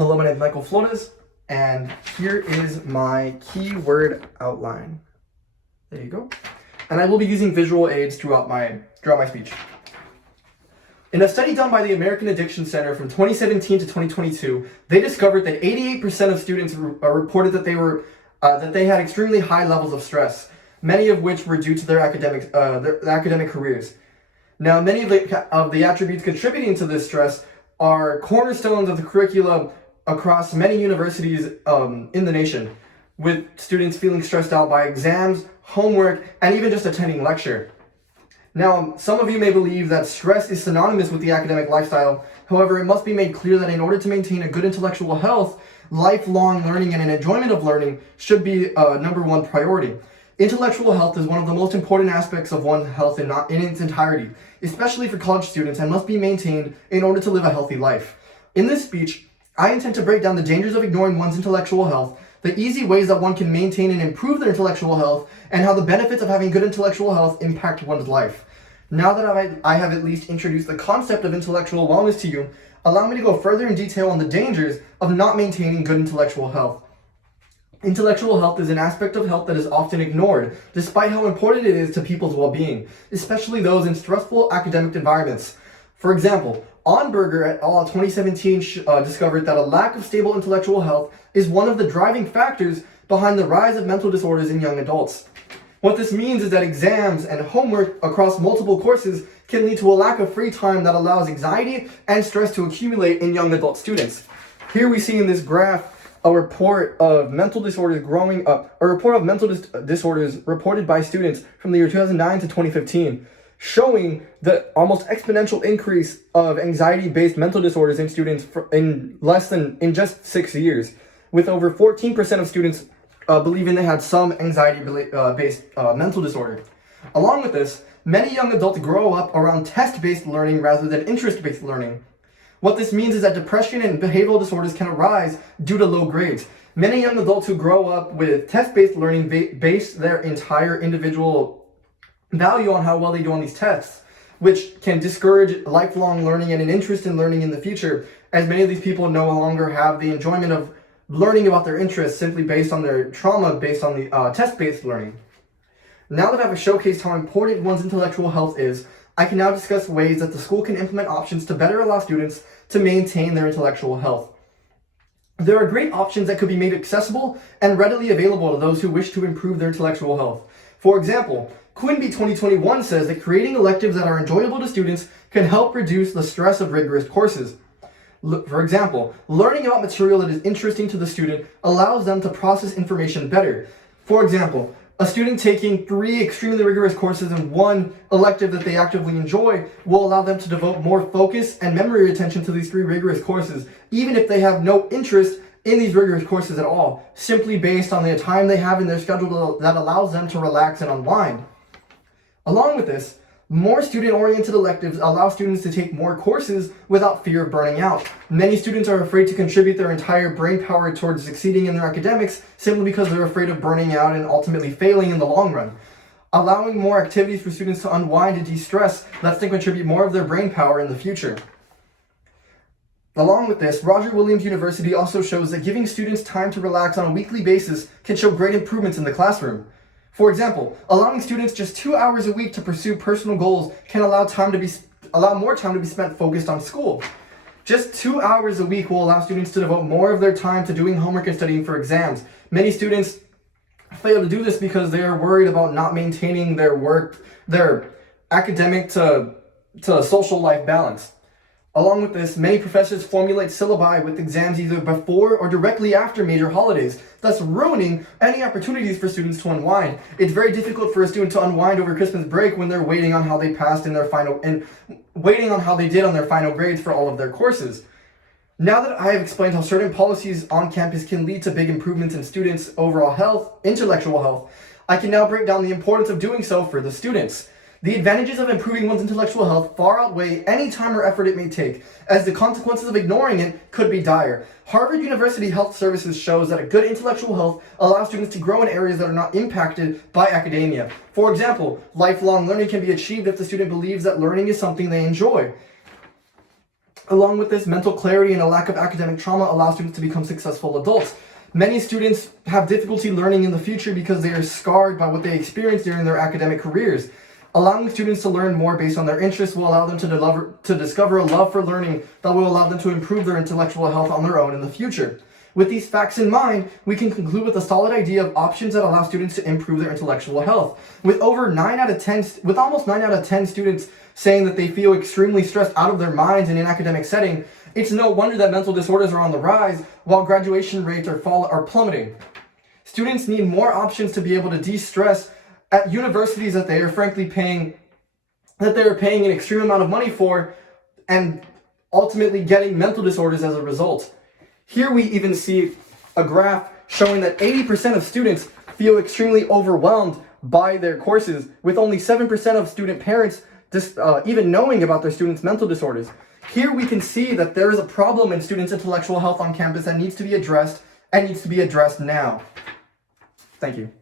Hello, my name is Michael Flores, and here is my keyword outline. There you go. And I will be using visual aids throughout my speech. In a study done by the American Addiction Center from 2017 to 2022, they discovered that 88% of students reported that they had extremely high levels of stress, many of which were due to their academic careers. Now, many of the attributes contributing to this stress are cornerstones of the curriculum across many universities in the nation, with students feeling stressed out by exams, homework, and even just attending lecture. Now, some of you may believe that stress is synonymous with the academic lifestyle. However, it must be made clear that in order to maintain a good intellectual health, lifelong learning and an enjoyment of learning should be number one priority. Intellectual health is one of the most important aspects of one's health in its entirety, especially for college students, and must be maintained in order to live a healthy life. In this speech, I intend to break down the dangers of ignoring one's intellectual health, the easy ways that one can maintain and improve their intellectual health, and how the benefits of having good intellectual health impact one's life. Now that I have at least introduced the concept of intellectual wellness to you, allow me to go further in detail on the dangers of not maintaining good intellectual health. Intellectual health is an aspect of health that is often ignored, despite how important it is to people's well-being, especially those in stressful academic environments. For example, Onberger et al. 2017 discovered that a lack of stable intellectual health is one of the driving factors behind the rise of mental disorders in young adults. What this means is that exams and homework across multiple courses can lead to a lack of free time that allows anxiety and stress to accumulate in young adult students. Here we see in this graph a report of mental disorders disorders reported by students from the year 2009 to 2015. Showing the almost exponential increase of anxiety-based mental disorders in students in just 6 years, with over 14% of students believing they had some anxiety-based mental disorder. Along with this, many young adults grow up around test-based learning rather than interest-based learning. What this means is that depression and behavioral disorders can arise due to low grades. Many young adults who grow up with test-based learning base their entire individual value on how well they do on these tests, which can discourage lifelong learning and an interest in learning in the future, as many of these people no longer have the enjoyment of learning about their interests simply based on their trauma based on the test-based learning. Now that I've showcased how important one's intellectual health is, I can now discuss ways that the school can implement options to better allow students to maintain their intellectual health. There are great options that could be made accessible and readily available to those who wish to improve their intellectual health. For example, Quinby 2021 says that creating electives that are enjoyable to students can help reduce the stress of rigorous courses. For example, learning about material that is interesting to the student allows them to process information better. For example, a student taking 3 extremely rigorous courses and 1 elective that they actively enjoy will allow them to devote more focus and memory retention to these 3 rigorous courses, even if they have no interest in these rigorous courses at all, simply based on the time they have in their schedule that allows them to relax and unwind. Along with this, more student-oriented electives allow students to take more courses without fear of burning out. Many students are afraid to contribute their entire brain power towards succeeding in their academics simply because they're afraid of burning out and ultimately failing in the long run. Allowing more activities for students to unwind and de-stress lets them contribute more of their brain power in the future. Along with this, Roger Williams University also shows that giving students time to relax on a weekly basis can show great improvements in the classroom. For example, allowing students just 2 hours a week to pursue personal goals can allow more time to be spent focused on school. Just 2 hours a week will allow students to devote more of their time to doing homework and studying for exams. Many students fail to do this because they are worried about not maintaining their academic to social life balance. Along with this, many professors formulate syllabi with exams either before or directly after major holidays, thus ruining any opportunities for students to unwind. It's very difficult for a student to unwind over Christmas break when they're waiting on how they passed in their final and waiting on how they did on their final grades for all of their courses. Now that I have explained how certain policies on campus can lead to big improvements in students' overall health, intellectual health, I can now break down the importance of doing so for the students. The advantages of improving one's intellectual health far outweigh any time or effort it may take, as the consequences of ignoring it could be dire. Harvard University Health Services shows that a good intellectual health allows students to grow in areas that are not impacted by academia. For example, lifelong learning can be achieved if the student believes that learning is something they enjoy. Along with this, mental clarity and a lack of academic trauma allow students to become successful adults. Many students have difficulty learning in the future because they are scarred by what they experienced during their academic careers. Allowing students to learn more based on their interests will allow them to discover a love for learning that will allow them to improve their intellectual health on their own in the future. With these facts in mind, we can conclude with a solid idea of options that allow students to improve their intellectual health. With almost 9 out of 10 students saying that they feel extremely stressed out of their minds in an academic setting, it's no wonder that mental disorders are on the rise while graduation rates are plummeting. Students need more options to be able to de-stress at universities that they are paying an extreme amount of money for, and ultimately getting mental disorders as a result. Here we even see a graph showing that 80% of students feel extremely overwhelmed by their courses, with only 7% of student parents even knowing about their students' mental disorders. Here we can see that there is a problem in students' intellectual health on campus that needs to be addressed, and needs to be addressed now. Thank you.